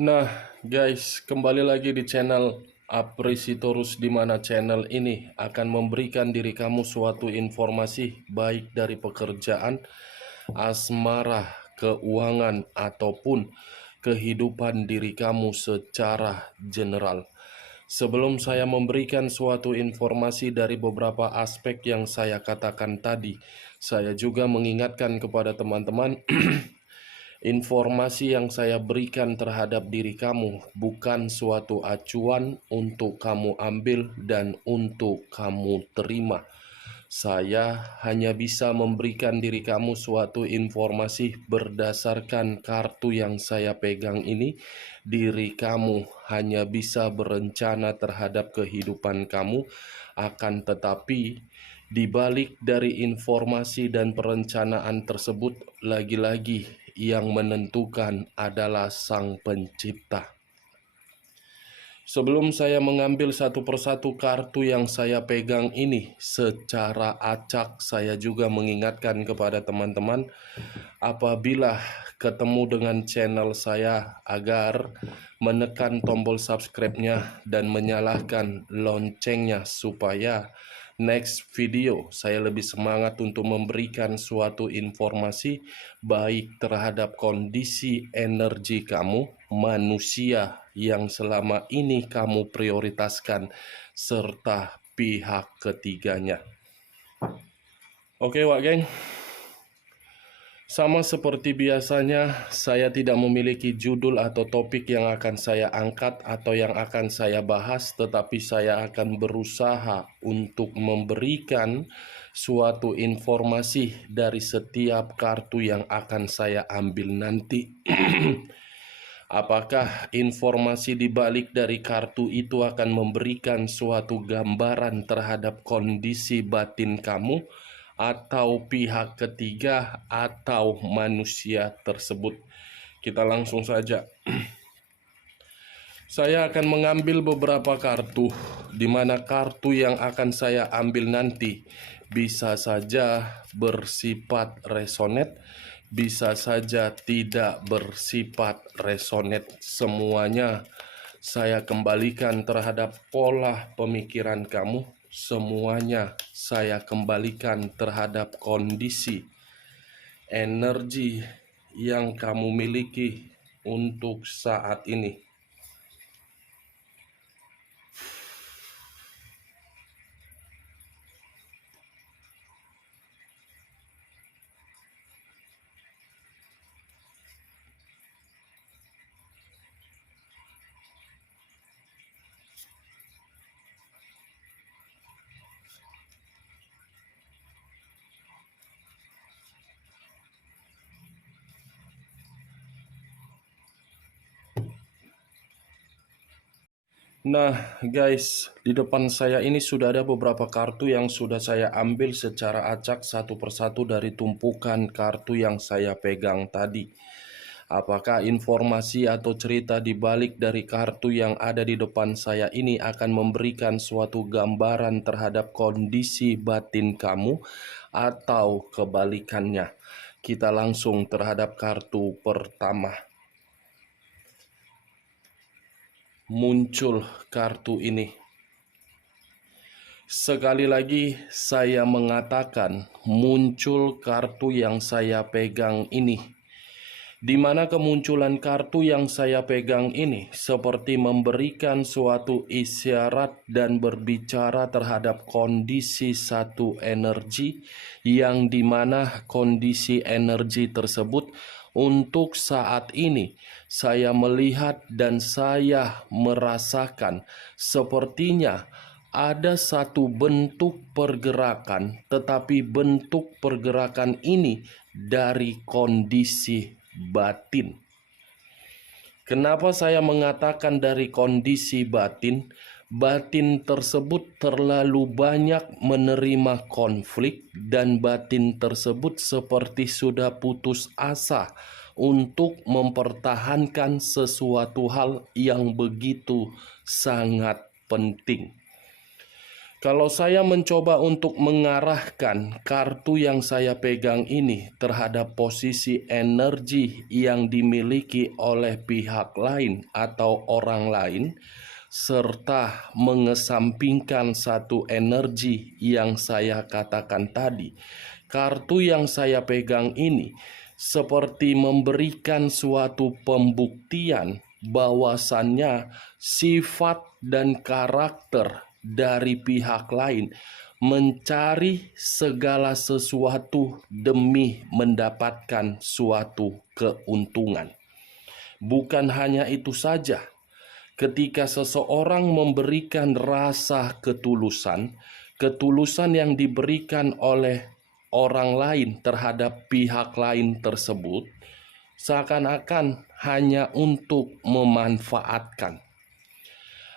Nah, guys, kembali lagi di channel Apresitorus, di mana channel ini akan memberikan diri kamu suatu informasi baik dari pekerjaan, asmara, keuangan, ataupun kehidupan diri kamu secara general. Sebelum saya memberikan suatu informasi dari beberapa aspek yang saya katakan tadi, saya juga mengingatkan kepada teman-teman informasi yang saya berikan terhadap diri kamu bukan suatu acuan untuk kamu ambil dan untuk kamu terima. Saya hanya bisa memberikan diri kamu suatu informasi berdasarkan kartu yang saya pegang ini. Diri kamu hanya bisa berencana terhadap kehidupan kamu, akan tetapi di balik dari informasi dan perencanaan tersebut, lagi-lagi yang menentukan adalah Sang Pencipta. Sebelum saya mengambil satu persatu kartu yang saya pegang ini secara acak, saya juga mengingatkan kepada teman-teman apabila ketemu dengan channel saya agar menekan tombol subscribe-nya dan menyalakan loncengnya supaya next video saya lebih semangat untuk memberikan suatu informasi baik terhadap kondisi energi kamu, manusia yang selama ini kamu prioritaskan, serta pihak ketiganya. Oke, Wak Geng. Sama seperti biasanya, saya tidak memiliki judul atau topik yang akan saya angkat atau yang akan saya bahas, tetapi saya akan berusaha untuk memberikan suatu informasi dari setiap kartu yang akan saya ambil nanti. Apakah informasi di balik dari kartu itu akan memberikan suatu gambaran terhadap kondisi batin kamu, atau pihak ketiga, atau manusia tersebut? Kita langsung saja. Saya akan mengambil beberapa kartu, di mana kartu yang akan saya ambil nanti bisa saja bersifat resonate, bisa saja tidak bersifat resonate. Semuanya saya kembalikan terhadap pola pemikiran kamu. Semuanya saya kembalikan terhadap kondisi energi yang kamu miliki untuk saat ini. Nah, guys, di depan saya ini sudah ada beberapa kartu yang sudah saya ambil secara acak satu persatu dari tumpukan kartu yang saya pegang tadi. Apakah informasi atau cerita di balik dari kartu yang ada di depan saya ini akan memberikan suatu gambaran terhadap kondisi batin kamu, atau kebalikannya? Kita langsung terhadap kartu pertama. Muncul kartu ini. Sekali lagi saya mengatakan, muncul kartu yang saya pegang ini, di mana kemunculan kartu yang saya pegang ini seperti memberikan suatu isyarat dan berbicara terhadap kondisi satu energi, yang dimana kondisi energi tersebut untuk saat ini saya melihat dan saya merasakan sepertinya ada satu bentuk pergerakan, tetapi bentuk pergerakan ini dari kondisi batin. Kenapa saya mengatakan dari kondisi batin? Batin tersebut terlalu banyak menerima konflik, dan batin tersebut seperti sudah putus asa untuk mempertahankan sesuatu hal yang begitu sangat penting. Kalau saya mencoba untuk mengarahkan kartu yang saya pegang ini terhadap posisi energi yang dimiliki oleh pihak lain atau orang lain, serta mengesampingkan satu energi yang saya katakan tadi, kartu yang saya pegang ini seperti memberikan suatu pembuktian bahwasannya sifat dan karakter dari pihak lain mencari segala sesuatu demi mendapatkan suatu keuntungan. Bukan hanya itu saja, ketika seseorang memberikan rasa ketulusan, ketulusan yang diberikan oleh orang lain terhadap pihak lain tersebut seakan-akan hanya untuk memanfaatkan.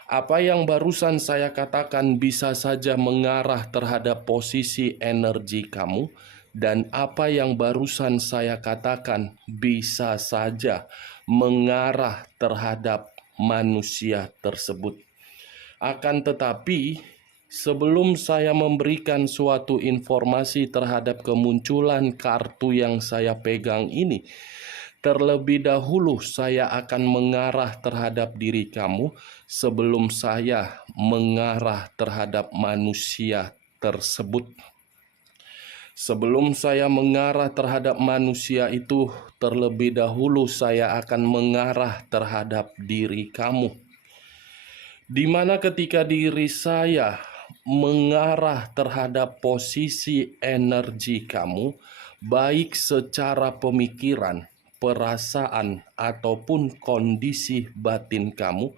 Apa yang barusan saya katakan bisa saja mengarah terhadap posisi energi kamu, dan apa yang barusan saya katakan bisa saja mengarah terhadap manusia tersebut. Akan tetapi, sebelum saya memberikan suatu informasi terhadap kemunculan kartu yang saya pegang ini, terlebih dahulu saya akan mengarah terhadap diri kamu sebelum saya mengarah terhadap manusia tersebut. Sebelum saya mengarah terhadap manusia itu, terlebih dahulu saya akan mengarah terhadap diri kamu. Di mana ketika diri saya mengarah terhadap posisi energi kamu, baik secara pemikiran, perasaan, ataupun kondisi batin kamu,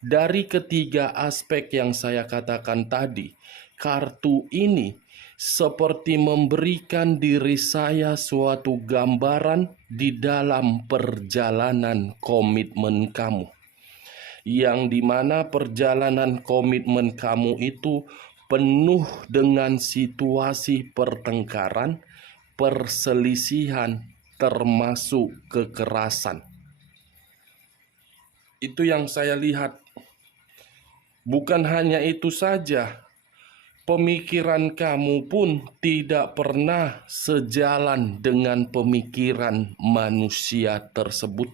dari ketiga aspek yang saya katakan tadi, kartu ini seperti memberikan diri saya suatu gambaran di dalam perjalanan komitmen kamu, yang dimana perjalanan komitmen kamu itu penuh dengan situasi pertengkaran, perselisihan, termasuk kekerasan. Itu yang saya lihat. Bukan hanya itu saja, pemikiran kamu pun tidak pernah sejalan dengan pemikiran manusia tersebut.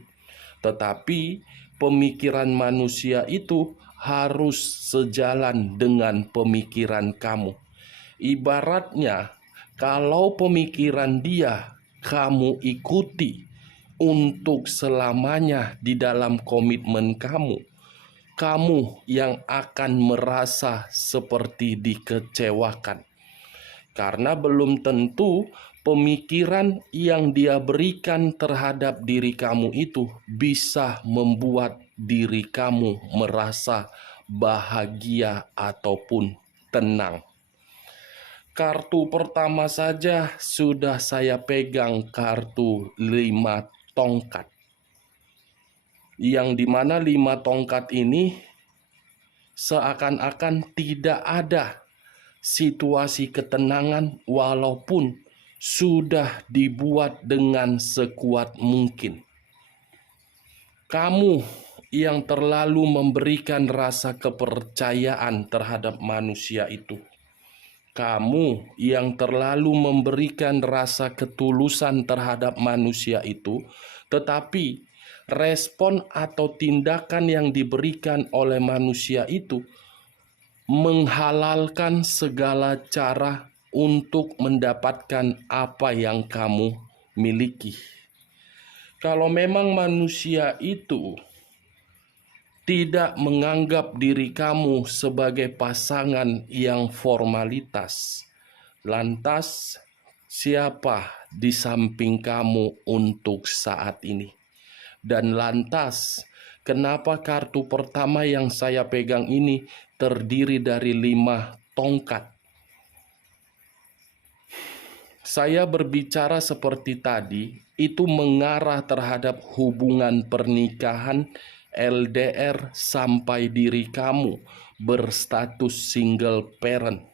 Tetapi pemikiran manusia itu harus sejalan dengan pemikiran kamu. Ibaratnya, kalau pemikiran dia kamu ikuti untuk selamanya di dalam komitmen kamu, kamu yang akan merasa seperti dikecewakan. Karena belum tentu pemikiran yang dia berikan terhadap diri kamu itu bisa membuat diri kamu merasa bahagia ataupun tenang. Kartu pertama saja sudah saya pegang, kartu 5 tongkat. Yang dimana 5 tongkat ini seakan-akan tidak ada situasi ketenangan walaupun sudah dibuat dengan sekuat mungkin. Kamu yang terlalu memberikan rasa kepercayaan terhadap manusia itu. Kamu yang terlalu memberikan rasa ketulusan terhadap manusia itu, tetapi respon atau tindakan yang diberikan oleh manusia itu menghalalkan segala cara untuk mendapatkan apa yang kamu miliki. Kalau memang manusia itu tidak menganggap diri kamu sebagai pasangan yang formalitas, lantas siapa di samping kamu untuk saat ini? Dan lantas, kenapa kartu pertama yang saya pegang ini terdiri dari 5 tongkat? Saya berbicara seperti tadi, itu mengarah terhadap hubungan pernikahan LDR sampai diri kamu berstatus single parent.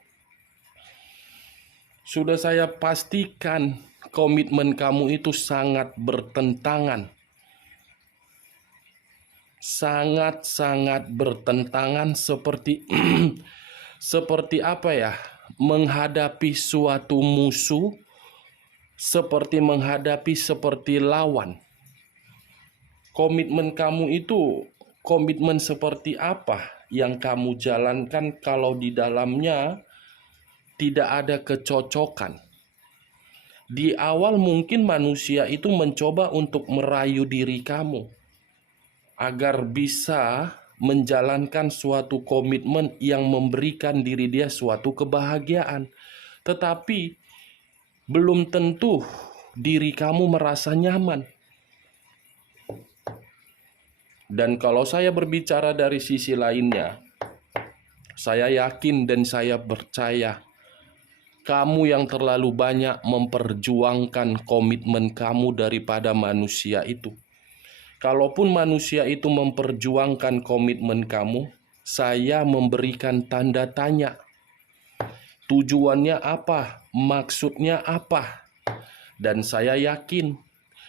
Sudah saya pastikan komitmen kamu itu sangat bertentangan. Sangat-sangat bertentangan seperti seperti apa ya? Menghadapi suatu musuh, seperti menghadapi seperti lawan. Komitmen kamu itu komitmen seperti apa yang kamu jalankan kalau di dalamnya tidak ada kecocokan? Di awal mungkin manusia itu mencoba untuk merayu diri kamu agar bisa menjalankan suatu komitmen yang memberikan diri dia suatu kebahagiaan. Tetapi belum tentu diri kamu merasa nyaman. Dan kalau saya berbicara dari sisi lainnya, saya yakin dan saya percaya kamu yang terlalu banyak memperjuangkan komitmen kamu daripada manusia itu. Kalaupun manusia itu memperjuangkan komitmen kamu, saya memberikan tanda tanya. Tujuannya apa? Maksudnya apa? Dan saya yakin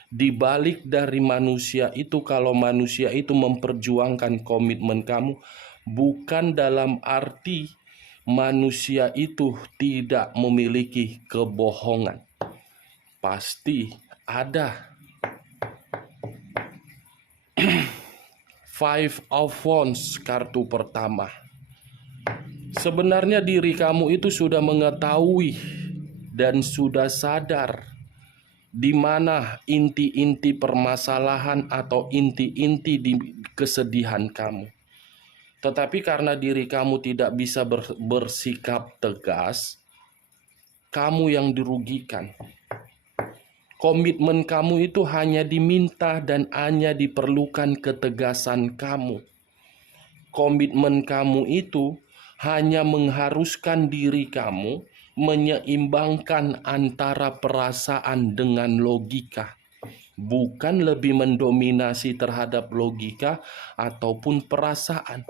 di balik dari manusia itu, kalau manusia itu memperjuangkan komitmen kamu, bukan dalam arti manusia itu tidak memiliki kebohongan. Pasti ada. Five of Wands, kartu pertama. Sebenarnya diri kamu itu sudah mengetahui dan sudah sadar di mana inti-inti permasalahan atau inti-inti di kesedihan kamu. Tetapi karena diri kamu tidak bisa bersikap tegas, kamu yang dirugikan. Komitmen kamu itu hanya diminta dan hanya diperlukan ketegasan kamu. Komitmen kamu itu hanya mengharuskan diri kamu menyeimbangkan antara perasaan dengan logika, bukan lebih mendominasi terhadap logika ataupun perasaan.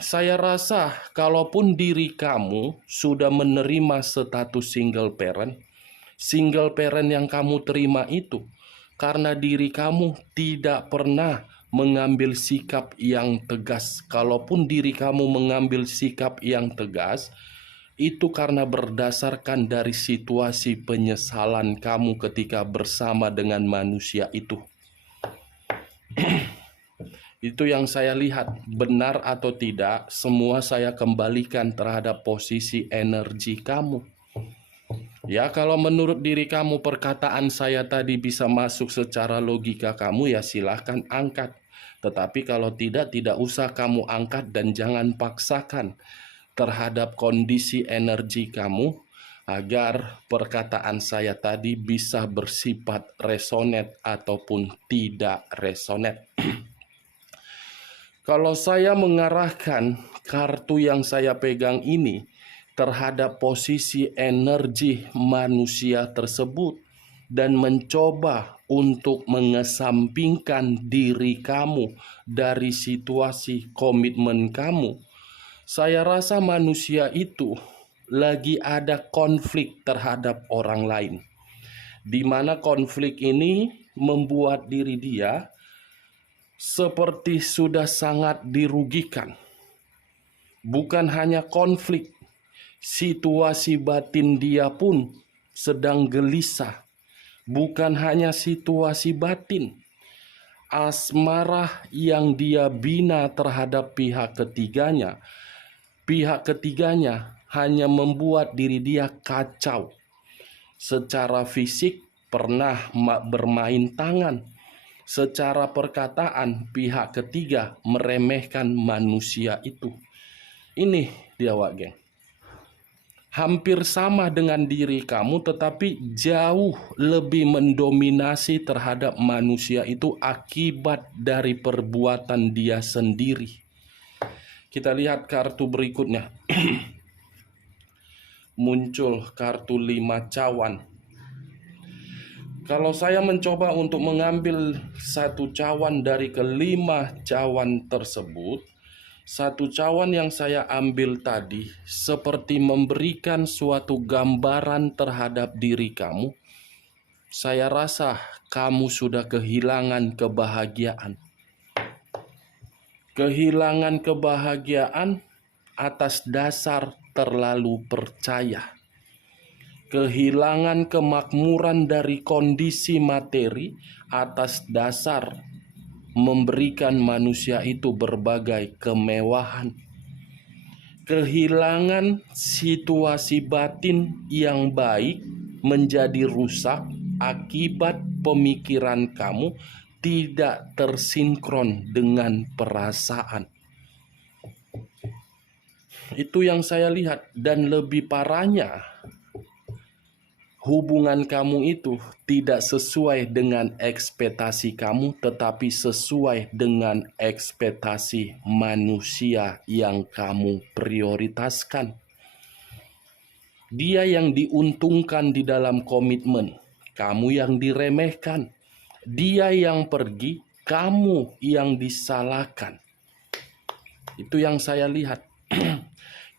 Saya rasa kalaupun diri kamu sudah menerima status single parent yang kamu terima itu karena diri kamu tidak pernah mengambil sikap yang tegas. Kalaupun diri kamu mengambil sikap yang tegas, itu karena berdasarkan dari situasi penyesalan kamu ketika bersama dengan manusia itu. Itu yang saya lihat, benar atau tidak, semua saya kembalikan terhadap posisi energi kamu. Ya, kalau menurut diri kamu perkataan saya tadi bisa masuk secara logika kamu, ya silahkan angkat. Tetapi kalau tidak usah kamu angkat dan jangan paksakan terhadap kondisi energi kamu agar perkataan saya tadi bisa bersifat resonate ataupun tidak resonate. Kalau saya mengarahkan kartu yang saya pegang ini terhadap posisi energi manusia tersebut dan mencoba untuk mengesampingkan diri kamu dari situasi komitmen kamu, saya rasa manusia itu lagi ada konflik terhadap orang lain, di mana konflik ini membuat diri dia seperti sudah sangat dirugikan. Bukan hanya konflik, situasi batin dia pun sedang gelisah. Bukan hanya situasi batin, asmara yang dia bina terhadap pihak ketiganya hanya membuat diri dia kacau. Secara fisik pernah bermain tangan. Secara perkataan pihak ketiga meremehkan manusia itu. Ini dia, Wak Geng. Hampir sama dengan diri kamu, tetapi jauh lebih mendominasi terhadap manusia itu akibat dari perbuatan dia sendiri. Kita lihat kartu berikutnya. Muncul kartu 5 cawan. Kalau saya mencoba untuk mengambil satu cawan dari kelima cawan tersebut, satu cawan yang saya ambil tadi seperti memberikan suatu gambaran terhadap diri kamu. Saya rasa kamu sudah kehilangan kebahagiaan. Kehilangan kebahagiaan atas dasar terlalu percaya. Kehilangan kemakmuran dari kondisi materi atas dasar memberikan manusia itu berbagai kemewahan. Kehilangan situasi batin yang baik menjadi rusak akibat pemikiran kamu tidak tersinkron dengan perasaan. Itu yang saya lihat, dan lebih parahnya, hubungan kamu itu tidak sesuai dengan ekspektasi kamu, tetapi sesuai dengan ekspektasi manusia yang kamu prioritaskan. Dia yang diuntungkan di dalam komitmen, kamu yang diremehkan. Dia yang pergi, kamu yang disalahkan. Itu yang saya lihat.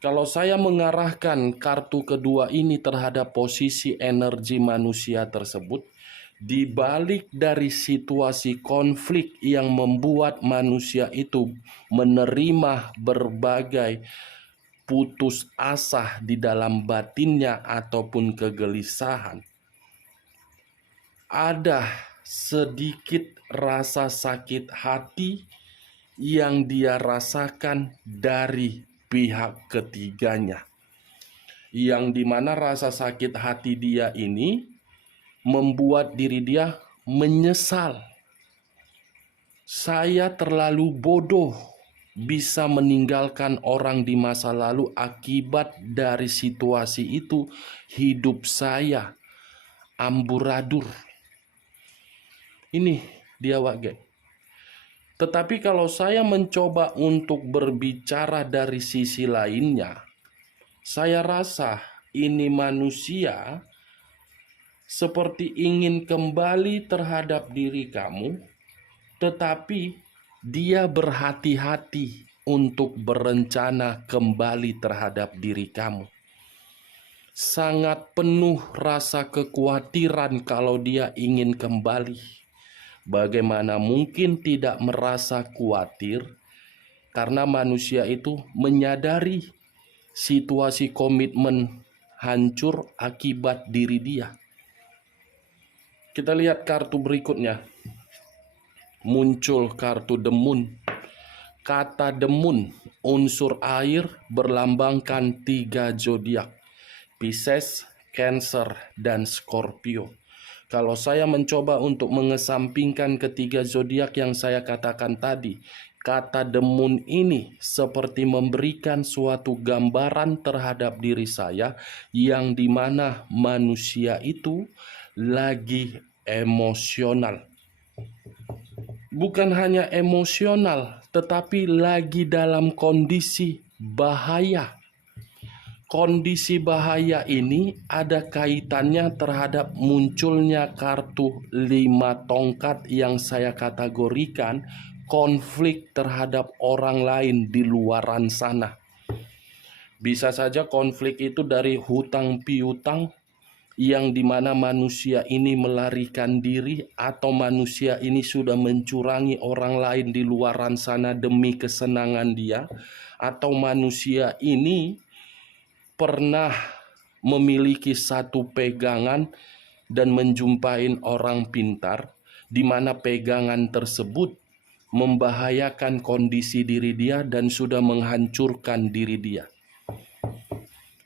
Kalau saya mengarahkan kartu kedua ini terhadap posisi energi manusia tersebut, di balik dari situasi konflik yang membuat manusia itu menerima berbagai putus asa di dalam batinnya ataupun kegelisahan, ada sedikit rasa sakit hati yang dia rasakan dari pihak ketiganya, yang dimana rasa sakit hati dia ini membuat diri dia menyesal. Saya terlalu bodoh bisa meninggalkan orang di masa lalu, akibat dari situasi itu hidup saya amburadul. Ini dia Wage. Tetapi kalau saya mencoba untuk berbicara dari sisi lainnya, saya rasa ini manusia seperti ingin kembali terhadap diri kamu, tetapi dia berhati-hati untuk berencana kembali terhadap diri kamu. Sangat penuh rasa kekhawatiran kalau dia ingin kembali. Bagaimana mungkin tidak merasa khawatir, karena manusia itu menyadari situasi komitmen hancur akibat diri dia. Kita lihat kartu berikutnya. Muncul kartu The Moon. Kata The Moon, unsur air, berlambangkan 3 zodiak: Pisces, Cancer, dan Scorpio. Kalau saya mencoba untuk mengesampingkan ketiga zodiak yang saya katakan tadi, kata The Moon ini seperti memberikan suatu gambaran terhadap diri saya, yang dimana manusia itu lagi emosional. Bukan hanya emosional, tetapi lagi dalam kondisi bahaya. Kondisi bahaya ini ada kaitannya terhadap munculnya kartu 5 tongkat yang saya kategorikan konflik terhadap orang lain di luaran sana. Bisa saja konflik itu dari hutang piutang, yang dimana manusia ini melarikan diri, atau manusia ini sudah mencurangi orang lain di luaran sana demi kesenangan dia, atau manusia ini pernah memiliki satu pegangan dan menjumpai orang pintar, di mana pegangan tersebut membahayakan kondisi diri dia dan sudah menghancurkan diri dia.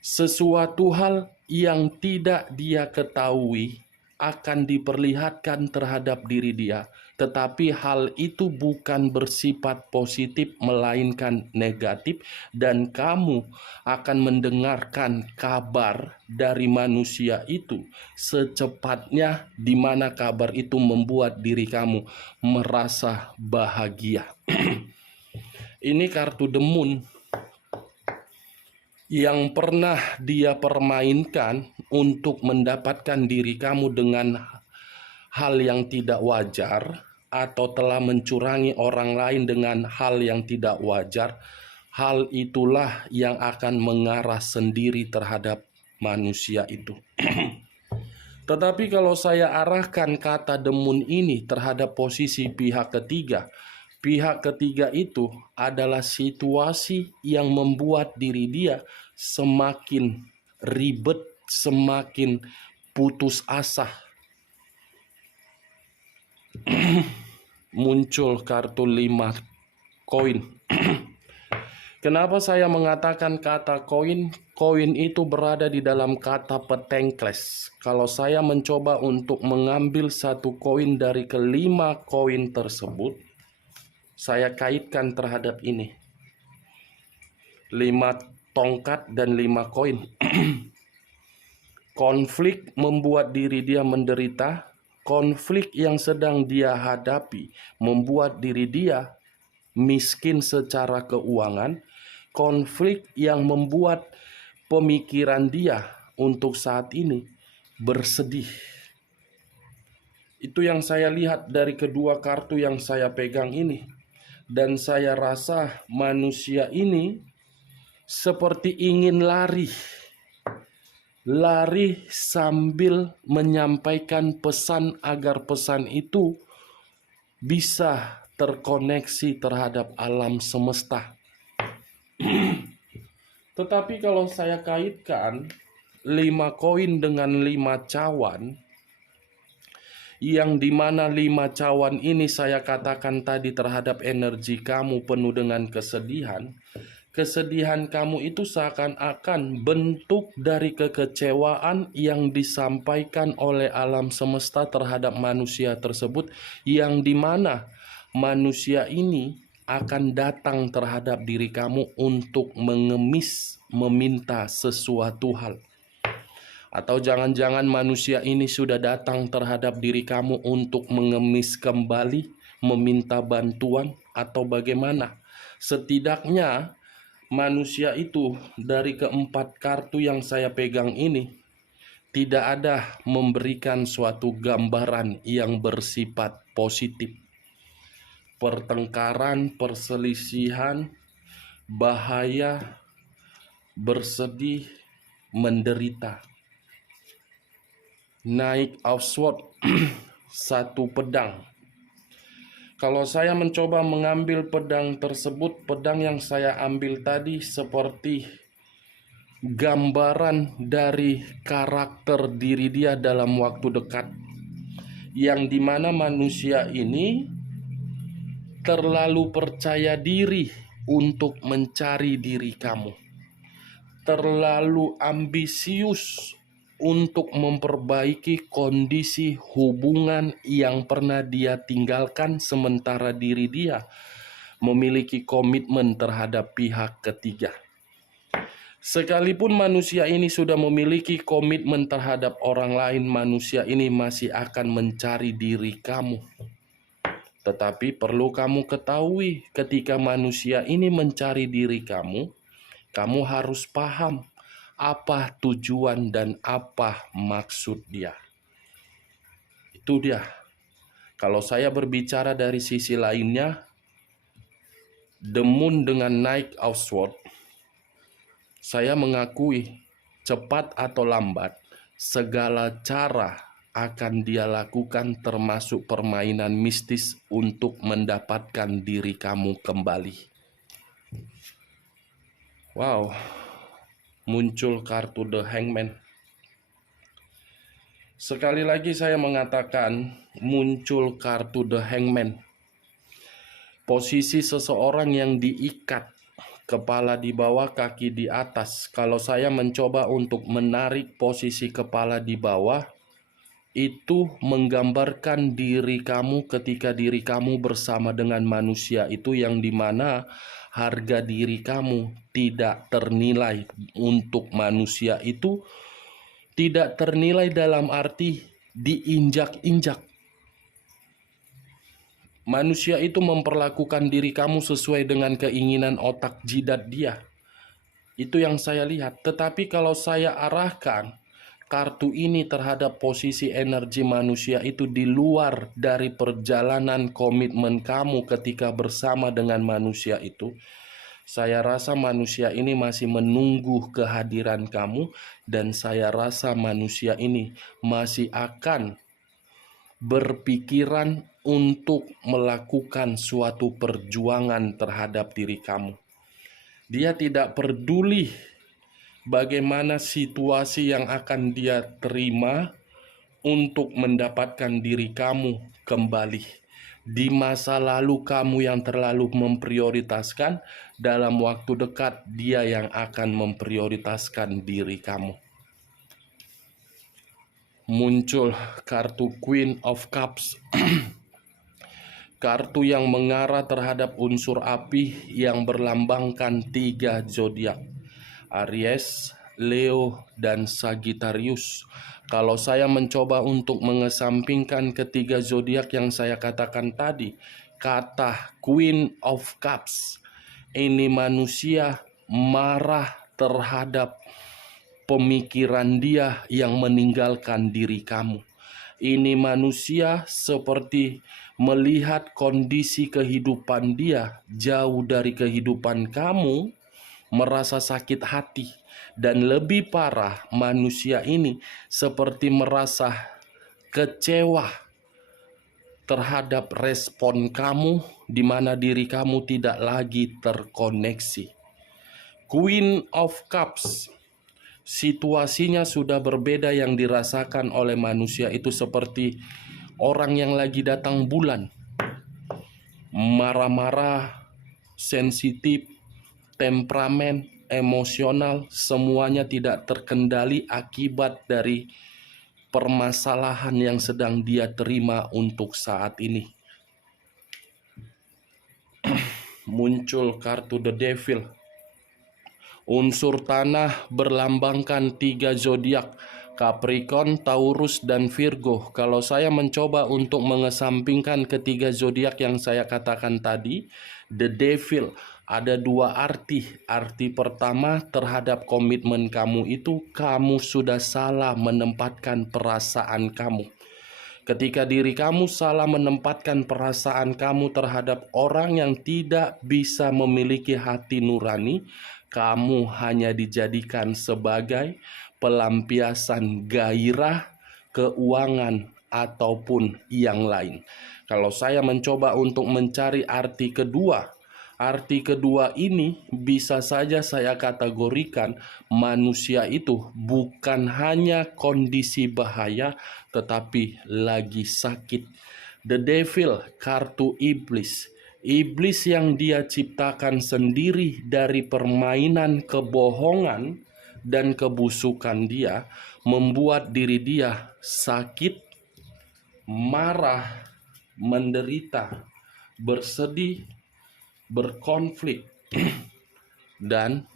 Sesuatu hal yang tidak dia ketahui akan diperlihatkan terhadap diri dia, tetapi hal itu bukan bersifat positif melainkan negatif, dan kamu akan mendengarkan kabar dari manusia itu secepatnya, di mana kabar itu membuat diri kamu merasa bahagia. Ini kartu The Moon yang pernah dia permainkan untuk mendapatkan diri kamu dengan hal yang tidak wajar, atau telah mencurangi orang lain dengan hal yang tidak wajar. Hal itulah yang akan mengarah sendiri terhadap manusia itu. Tetapi kalau saya arahkan kata The Moon ini terhadap posisi pihak ketiga, Pihak ketiga itu adalah situasi yang membuat diri dia semakin ribet, semakin putus asa. Muncul kartu 5 koin. Kenapa saya mengatakan kata koin? Koin itu berada di dalam kata petengkles. Kalau saya mencoba untuk mengambil satu koin dari kelima koin tersebut, saya kaitkan terhadap ini. 5 tongkat dan 5 koin. Konflik membuat diri dia menderita. Konflik yang sedang dia hadapi membuat diri dia miskin secara keuangan. Konflik yang membuat pemikiran dia untuk saat ini bersedih. Itu yang saya lihat dari kedua kartu yang saya pegang ini. Dan saya rasa manusia ini seperti ingin lari. Lari sambil menyampaikan pesan agar pesan itu bisa terkoneksi terhadap alam semesta. Tetapi kalau saya kaitkan 5 koin dengan 5 cawan, yang dimana 5 cawan ini saya katakan tadi terhadap energi kamu penuh dengan kesedihan. Kesedihan kamu itu seakan-akan bentuk dari kekecewaan yang disampaikan oleh alam semesta terhadap manusia tersebut, yang dimana manusia ini akan datang terhadap diri kamu untuk mengemis, meminta sesuatu hal. Atau jangan-jangan manusia ini sudah datang terhadap diri kamu untuk mengemis kembali, meminta bantuan, atau bagaimana. Setidaknya manusia itu dari keempat kartu yang saya pegang ini tidak ada memberikan suatu gambaran yang bersifat positif. Pertengkaran, perselisihan, bahaya, bersedih, menderita. Naik of sword, satu pedang. Kalau saya mencoba mengambil pedang tersebut, pedang yang saya ambil tadi seperti gambaran dari karakter diri dia dalam waktu dekat, yang dimana manusia ini terlalu percaya diri untuk mencari diri kamu, terlalu ambisius untuk memperbaiki kondisi hubungan yang pernah dia tinggalkan, sementara diri dia memiliki komitmen terhadap pihak ketiga. Sekalipun manusia ini sudah memiliki komitmen terhadap orang lain, manusia ini masih akan mencari diri kamu. Tetapi perlu kamu ketahui, ketika manusia ini mencari diri kamu, kamu harus paham apa tujuan dan apa maksud dia. Itu dia. Kalau saya berbicara dari sisi lainnya, The Moon dengan Knight of Swords, saya mengakui cepat atau lambat segala cara akan dia lakukan, termasuk permainan mistis untuk mendapatkan diri kamu kembali. Wow. Muncul kartu The Hangman. Sekali lagi saya mengatakan muncul kartu The Hangman. Posisi seseorang yang diikat, kepala di bawah, kaki di atas. Kalau saya mencoba untuk menarik posisi kepala di bawah, itu menggambarkan diri kamu ketika diri kamu bersama dengan manusia itu, yang dimana harga diri kamu tidak ternilai untuk manusia itu, tidak ternilai dalam arti diinjak-injak. Manusia itu memperlakukan diri kamu sesuai dengan keinginan otak jidat dia. Itu yang saya lihat. Tetapi kalau saya arahkan kartu ini terhadap posisi energi manusia itu di luar dari perjalanan komitmen kamu ketika bersama dengan manusia itu, saya rasa manusia ini masih menunggu kehadiran kamu, dan saya rasa manusia ini masih akan berpikiran untuk melakukan suatu perjuangan terhadap diri kamu. Dia tidak peduli bagaimana situasi yang akan dia terima untuk mendapatkan diri kamu kembali. Di masa lalu kamu yang terlalu memprioritaskan, dalam waktu dekat dia yang akan memprioritaskan diri kamu. Muncul kartu Queen of Cups. Kartu yang mengarah terhadap unsur api yang berlambangkan 3 zodiak, Aries, Leo, dan Sagittarius. Kalau saya mencoba untuk mengesampingkan ketiga zodiak yang saya katakan tadi, kata Queen of Cups, ini manusia marah terhadap pemikiran dia yang meninggalkan diri kamu. Ini manusia seperti melihat kondisi kehidupan dia jauh dari kehidupan kamu, merasa sakit hati. Dan lebih parah, manusia ini seperti merasa kecewa terhadap respon kamu, di mana diri kamu tidak lagi terkoneksi. Queen of Cups, situasinya sudah berbeda. Yang dirasakan oleh manusia itu seperti orang yang lagi datang bulan, marah-marah, sensitif, temperamen, emosional, semuanya tidak terkendali akibat dari permasalahan yang sedang dia terima untuk saat ini. Muncul kartu The Devil. Unsur tanah berlambangkan 3 zodiak, Capricorn, Taurus, dan Virgo. Kalau saya mencoba untuk mengesampingkan ketiga zodiak yang saya katakan tadi, The Devil ada 2 arti. Arti pertama terhadap komitmen kamu itu, kamu sudah salah menempatkan perasaan kamu. Ketika diri kamu salah menempatkan perasaan kamu terhadap orang yang tidak bisa memiliki hati nurani, kamu hanya dijadikan sebagai pelampiasan gairah, keuangan, ataupun yang lain. Kalau saya mencoba untuk mencari arti kedua ini bisa saja saya kategorikan manusia itu bukan hanya kondisi bahaya, tetapi lagi sakit. The Devil, kartu iblis. Iblis yang dia ciptakan sendiri dari permainan kebohongan dan kebusukan dia, membuat diri dia sakit, marah, menderita, bersedih, berkonflik, dan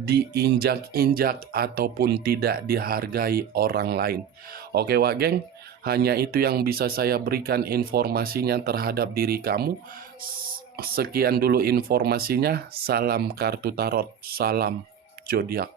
diinjak-injak ataupun tidak dihargai orang lain. Oke Wak Geng, hanya itu yang bisa saya berikan informasinya terhadap diri kamu. Sekian dulu informasinya. Salam kartu tarot, salam zodiak.